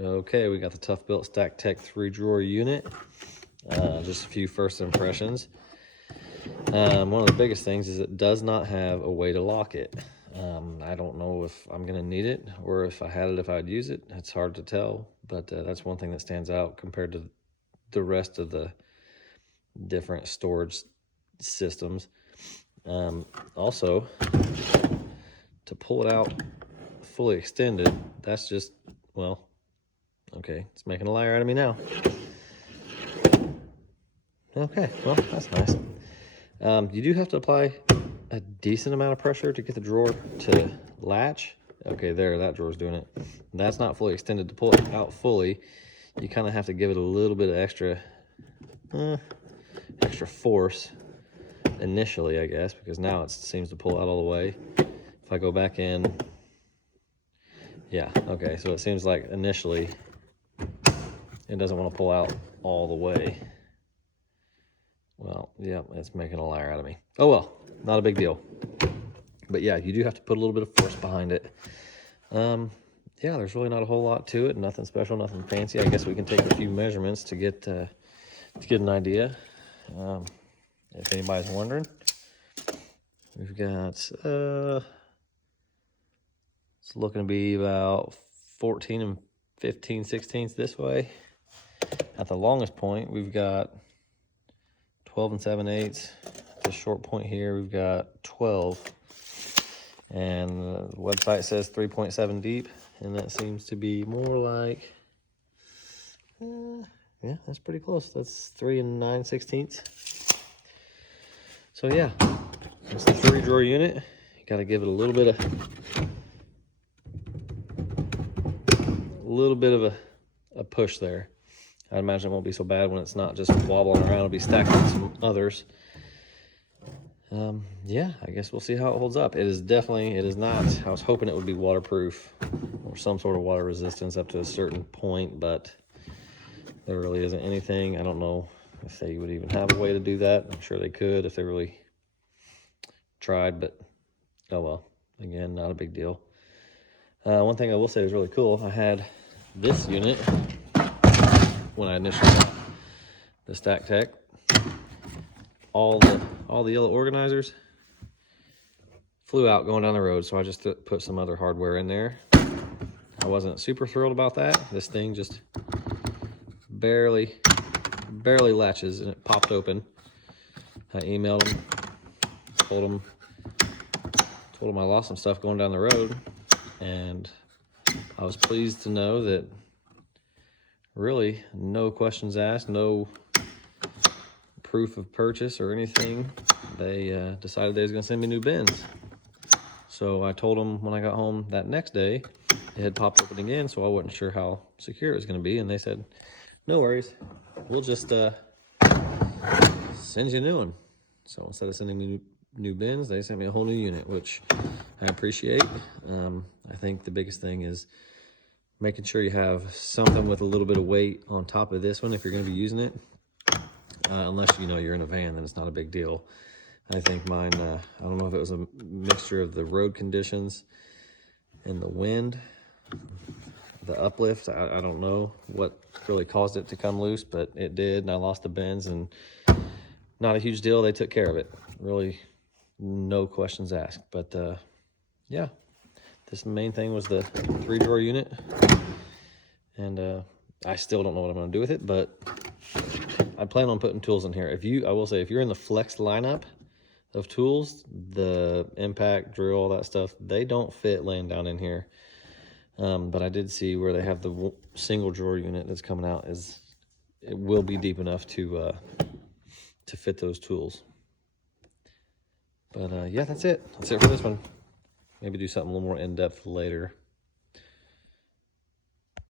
Okay, we got the Toughbuilt StackTech 3-drawer unit. Just a few first impressions. One of the biggest things is it does not have a way to lock it. I don't know if I'm going to need it, or if I had it, if I'd use it. It's hard to tell, but that's one thing that stands out compared to the rest of the different storage systems. Also, to pull it out fully extended, that's just, well, okay, it's making a liar out of me now. Okay, well, that's nice. You do have to apply a decent amount of pressure to get the drawer to latch. Okay, there, that drawer's doing it. That's not fully extended. To pull it out fully, you kind of have to give it a little bit of extra force initially, I guess, because now it seems to pull out all the way. If I go back in, yeah, okay, so it seems like initially it doesn't want to pull out all the way. Well, yeah, it's making a liar out of me. Oh well, not a big deal. But yeah, you do have to put a little bit of force behind it. Yeah, there's really not a whole lot to it. Nothing special, nothing fancy. I guess we can take a few measurements to get an idea. If anybody's wondering, we've got it's looking to be about 14 and 15/16 this way. At the longest point, we've got 12 and 7/8. The short point here, we've got 12. And the website says 3.7 deep, and that seems to be more like, yeah, that's pretty close. That's 3 and 9/16. So yeah, it's the 3-drawer unit. You got to give it a little bit of a push there. I imagine it won't be so bad when it's not just wobbling around. It'll be stacked with some others. Yeah, I guess we'll see how it holds up. It is not, I was hoping it would be waterproof or some sort of water resistance up to a certain point, but there really isn't anything. I don't know if they would even have a way to do that. I'm sure they could if they really tried, but oh well. Again, not a big deal. One thing I will say is really cool. I had this unit when I initially got the StackTech. All the yellow organizers flew out going down the road, so I just put some other hardware in there. I wasn't super thrilled about that. This thing just barely latches, and it popped open. I emailed them, told them I lost some stuff going down the road, and I was pleased to know that really no questions asked, no proof of purchase or anything. They decided they was gonna send me new bins. So I told them when I got home that next day, it had popped open again, so I wasn't sure how secure it was gonna be, and they said, no worries, we'll just send you a new one. So instead of sending me new bins, they sent me a whole new unit, which I appreciate. I think the biggest thing is making sure you have something with a little bit of weight on top of this one if you're gonna be using it. Unless you know you're in a van, then it's not a big deal. I think mine, I don't know if it was a mixture of the road conditions and the wind, the uplift. I don't know what really caused it to come loose, but it did, and I lost the bins, and not a huge deal. They took care of it. Really, no questions asked. But yeah, this main thing was the 3-drawer unit, and I still don't know what I'm going to do with it, but I plan on putting tools in here. I will say, if you're in the flex lineup of tools, the impact, drill, all that stuff, they don't fit laying down in here. But I did see where they have the single drawer unit that's coming out, it will be deep enough to fit those tools. But yeah, that's it for this one. Maybe do something a little more in-depth later.